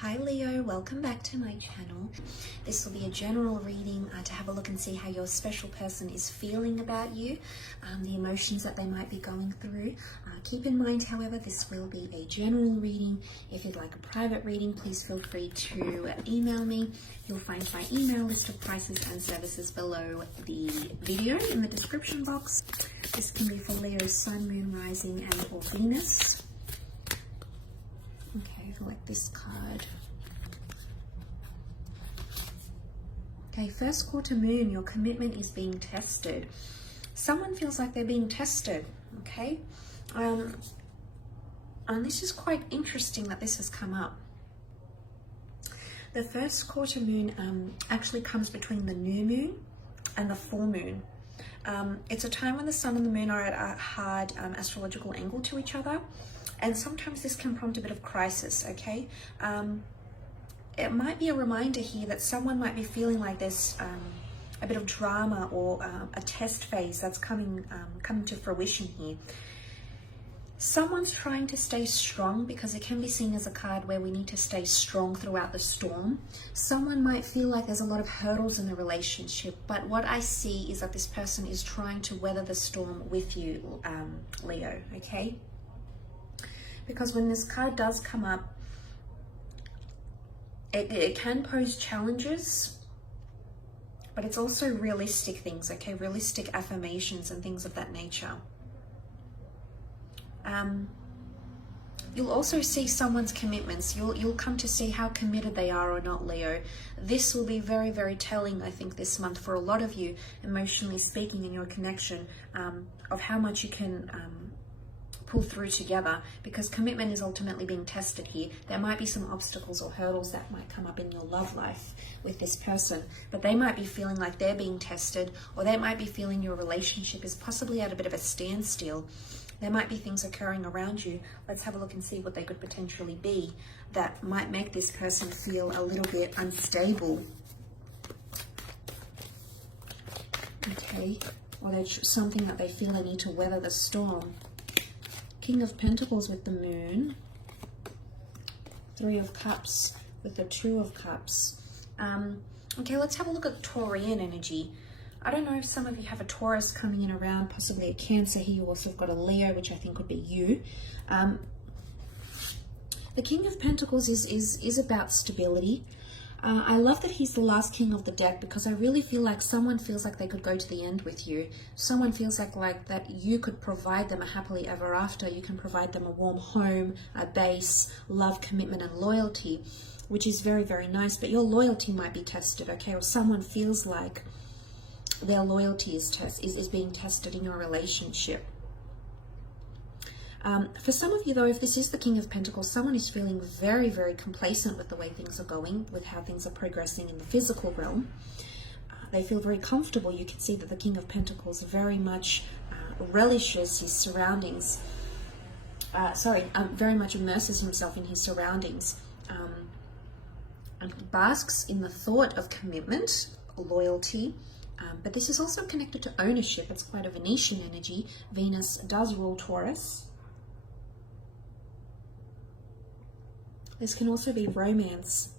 Hi Leo, welcome back to my channel. This will be a general reading to have a look and see how your special person is feeling about you, the emotions that they might be going through. Keep in mind, however, this will be a general reading. If you'd like a private reading, please feel free to email me. You'll find my email list of prices and services below the video in the description box. This can be for Leo's Sun, Moon, Rising, and or Venus. Okay, I like this card. Okay, first quarter moon, your commitment is being tested. Someone feels like they're being tested, okay? And this is quite interesting that this has come up. The first quarter moon actually comes between the new moon and the full moon. It's a time when the sun and the moon are at a hard astrological angle to each other. And sometimes this can prompt a bit of crisis, okay? It might be a reminder here that someone might be feeling like there's a bit of drama or a test phase that's coming to fruition here. Someone's trying to stay strong because it can be seen as a card where we need to stay strong throughout the storm. Someone might feel like there's a lot of hurdles in the relationship, but what I see is that this person is trying to weather the storm with you, Leo, okay? Because when this card does come up, it can pose challenges, but it's also realistic things, okay? Realistic affirmations and things of that nature. You'll also see someone's commitments. You'll come to see how committed they are or not, Leo. This will be very, very telling, I think, this month for a lot of you, emotionally speaking, in your connection, of how much you can pull through together, because commitment is ultimately being tested here. There might be some obstacles or hurdles that might come up in your love life with this person, but they might be feeling like they're being tested, or they might be feeling your relationship is possibly at a bit of a standstill. There might be things occurring around you. Let's have a look and see what they could potentially be that might make this person feel a little bit unstable. Okay, or there's something that they feel they need to weather the storm. King of Pentacles with the Moon, Three of Cups with the Two of Cups. Okay, let's have a look at Taurian energy. I don't know if some of you have a Taurus coming in around, possibly a Cancer here. You also have got a Leo, which I think would be you. The King of Pentacles is about stability. I love that he's the last king of the deck, because I really feel like someone feels like they could go to the end with you. Someone feels like that you could provide them a happily ever after. You can provide them a warm home, a base, love, commitment, and loyalty, which is very, very nice. But your loyalty might be tested, okay? Or someone feels like their loyalty is being tested in your relationship. For some of you, though, if this is the King of Pentacles, someone is feeling very, very complacent with the way things are going, with how things are progressing in the physical realm. They feel very comfortable. You can see that the King of Pentacles very much relishes his surroundings. Very much immerses himself in his surroundings. And basks in the thought of commitment, loyalty. But this is also connected to ownership. It's quite a Venetian energy. Venus does rule Taurus. This can also be romance.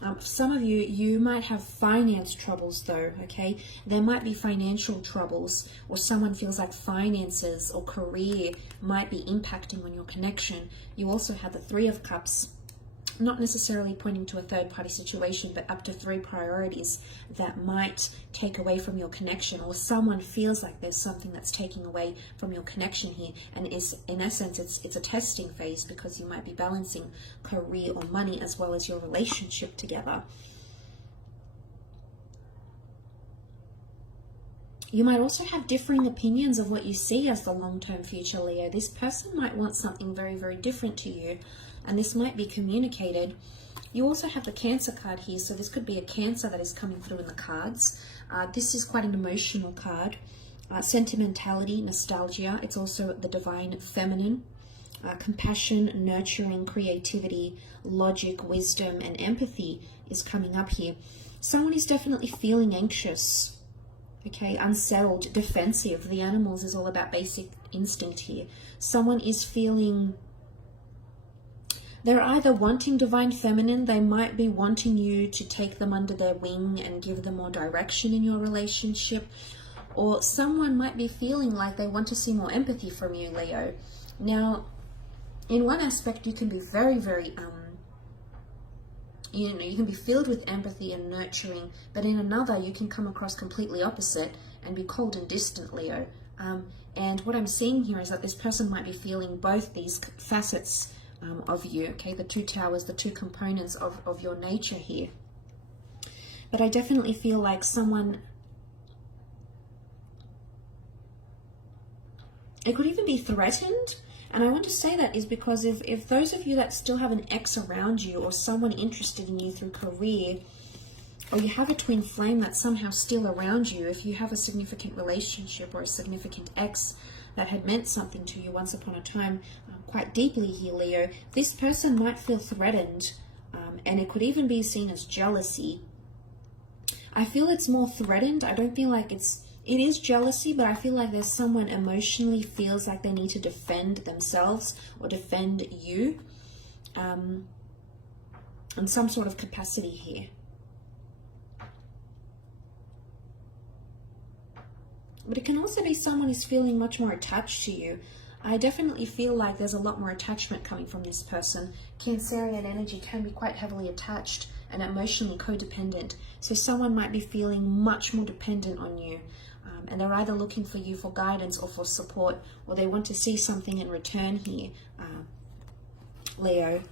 For some of you, you might have finance troubles though, okay? There might be financial troubles, or someone feels like finances or career might be impacting on your connection. You also have the Three of Cups, not necessarily pointing to a third-party situation, but up to 3 priorities that might take away from your connection, or someone feels like there's something that's taking away from your connection here, and is, in essence, it's a testing phase, because you might be balancing career or money as well as your relationship together. You might also have differing opinions of what you see as the long-term future, Leo. This person might want something very, very different to you, and this might be communicated. You also have the Cancer card here, so this could be a Cancer that is coming through in the cards. This is quite an emotional card. Sentimentality, nostalgia. It's also the divine feminine. Compassion, nurturing, creativity, logic, wisdom, and empathy is coming up here. Someone is definitely feeling anxious, okay, unsettled, defensive. The animals is all about basic instinct here. Someone is feeling They're either wanting divine feminine, they might be wanting you to take them under their wing and give them more direction in your relationship, or someone might be feeling like they want to see more empathy from you, Leo. Now, in one aspect, you can be very, very, you can be filled with empathy and nurturing, but in another, you can come across completely opposite and be cold and distant, Leo. And what I'm seeing here is that this person might be feeling both these facets of you, okay, the two towers, the two components of your nature here. But I definitely feel like someone, it could even be threatened. And I want to say that is because if those of you that still have an ex around you, or someone interested in you through career, or you have a twin flame that's somehow still around you, if you have a significant relationship or a significant ex that had meant something to you once upon a time, quite deeply here, Leo, this person might feel threatened, and it could even be seen as jealousy. I feel it's more threatened. I don't feel like it is jealousy, but I feel like there's someone emotionally feels like they need to defend themselves or defend you, in some sort of capacity here. But it can also be someone who's feeling much more attached to you. I definitely feel like there's a lot more attachment coming from this person. Cancerian energy can be quite heavily attached and emotionally codependent. So someone might be feeling much more dependent on you. And they're either looking for you for guidance or for support, or they want to see something in return here, Leo.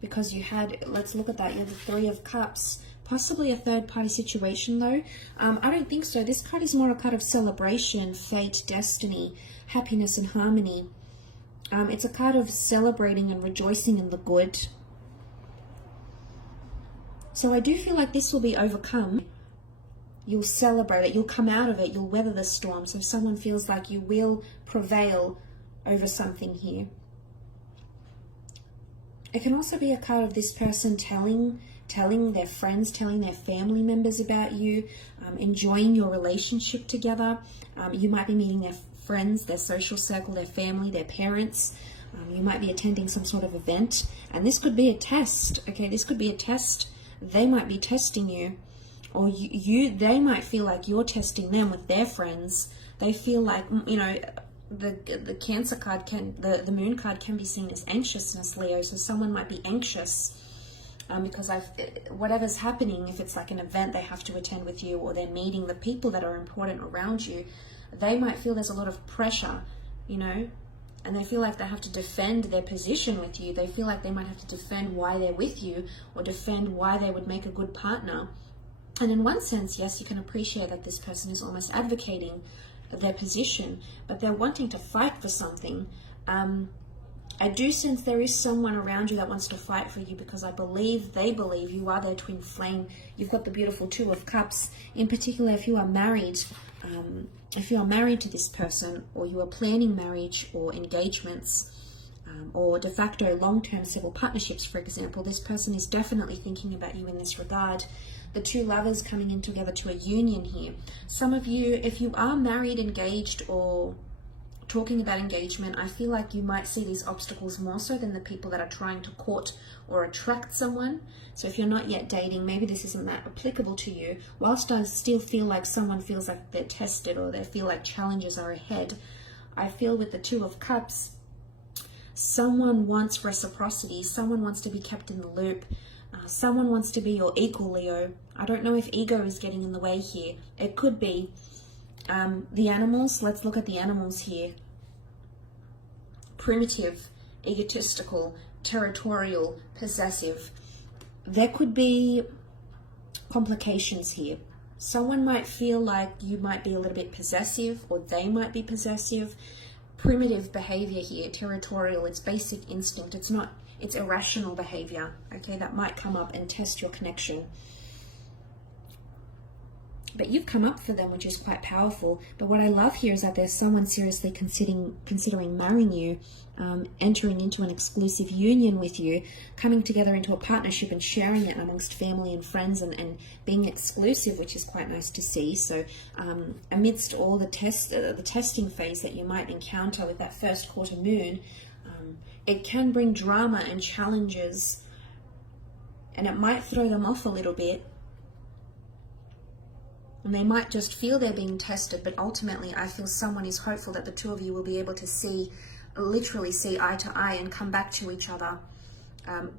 Because you had, let's look at that, you have the Three of Cups. Possibly a third-party situation, though. I don't think so. This card is more a card of celebration, fate, destiny, happiness, and harmony. It's a card of celebrating and rejoicing in the good. So I do feel like this will be overcome. You'll celebrate it. You'll come out of it. You'll weather the storm. So someone feels like you will prevail over something here. It can also be a card of this person telling their friends, telling their family members about you, enjoying your relationship together. You might be meeting their friends, their social circle, their family, their parents. You might be attending some sort of event. And this could be a test, okay? This could be a test. They might be testing you. Or they might feel like you're testing them with their friends. They feel like, the Cancer card the Moon card can be seen as anxiousness, Leo. So someone might be anxious because whatever's happening, if it's like an event they have to attend with you, or they're meeting the people that are important around you, they might feel there's a lot of pressure, and they feel like they have to defend their position with you. They feel like they might have to defend why they're with you, or defend why they would make a good partner. And in one sense, yes, you can appreciate that this person is almost advocating their position, but they're wanting to fight for something. I do sense there is someone around you that wants to fight for you, because they believe you are their twin flame. You've got the beautiful Two of Cups. In particular, if you are married, to this person, or you are planning marriage or engagements, or de facto long-term civil partnerships, for example, this person is definitely thinking about you in this regard. The two lovers coming in together to a union here. Some of you, if you are married, engaged, or talking about engagement, I feel like you might see these obstacles more so than the people that are trying to court or attract someone. So if you're not yet dating, maybe this isn't that applicable to you. Whilst I still feel like someone feels like they're tested, or they feel like challenges are ahead, I feel with the Two of Cups, someone wants reciprocity. Someone wants to be kept in the loop. Someone wants to be your equal, Leo. I don't know if ego is getting in the way here. It could be. The animals, let's look at the animals here. Primitive, egotistical, territorial, possessive. There could be complications here. Someone might feel like you might be a little bit possessive, or they might be possessive. Primitive behavior here, territorial, it's basic instinct. It's irrational behavior, okay, that might come up and test your connection. But you've come up for them, which is quite powerful. But what I love here is that there's someone seriously considering marrying you, entering into an exclusive union with you, coming together into a partnership and sharing it amongst family and friends, and being exclusive, which is quite nice to see. So amidst all the testing phase that you might encounter with that first quarter moon, it can bring drama and challenges, and it might throw them off a little bit. And they might just feel they're being tested, but ultimately I feel someone is hopeful that the two of you will be able to see, literally see eye to eye and come back to each other,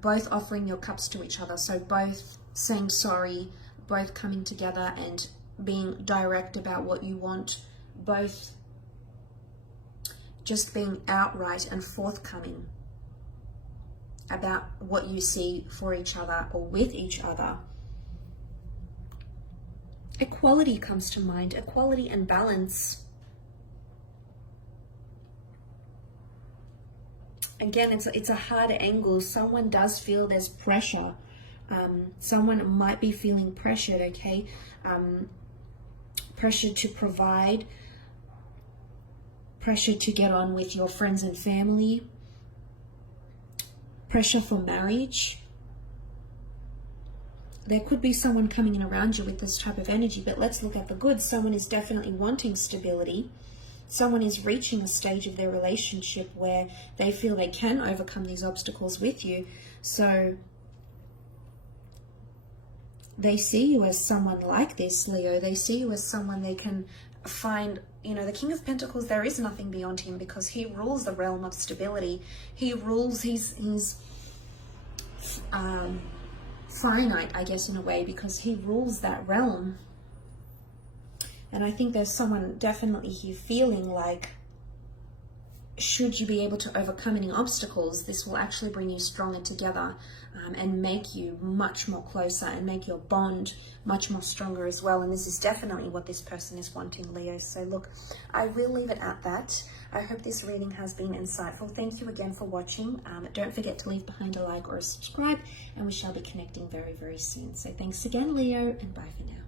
both offering your cups to each other. So both saying sorry, both coming together and being direct about what you want, both just being outright and forthcoming about what you see for each other or with each other. Equality comes to mind, equality and balance. Again, it's a hard angle. Someone does feel there's pressure. Someone might be feeling pressured, okay? Pressure to provide, pressure to get on with your friends and family, pressure for marriage. There could be someone coming in around you with this type of energy, but let's look at the good. Someone is definitely wanting stability. Someone is reaching a stage of their relationship where they feel they can overcome these obstacles with you. So they see you as someone like this, Leo. They see you as someone they can find, you know, the King of Pentacles, there is nothing beyond him because he rules the realm of stability. He rules, he's finite, I guess, in a way, because he rules that realm. And I think there's someone definitely here feeling like, should you be able to overcome any obstacles, this will actually bring you stronger together, and make you much more closer and make your bond much more stronger as well. And this is definitely what this person is wanting, Leo. So look, I will leave it at that. I hope this reading has been insightful. Thank you again for watching. Don't forget to leave behind a like or a subscribe, and we shall be connecting very, very soon. So thanks again, Leo, and bye for now.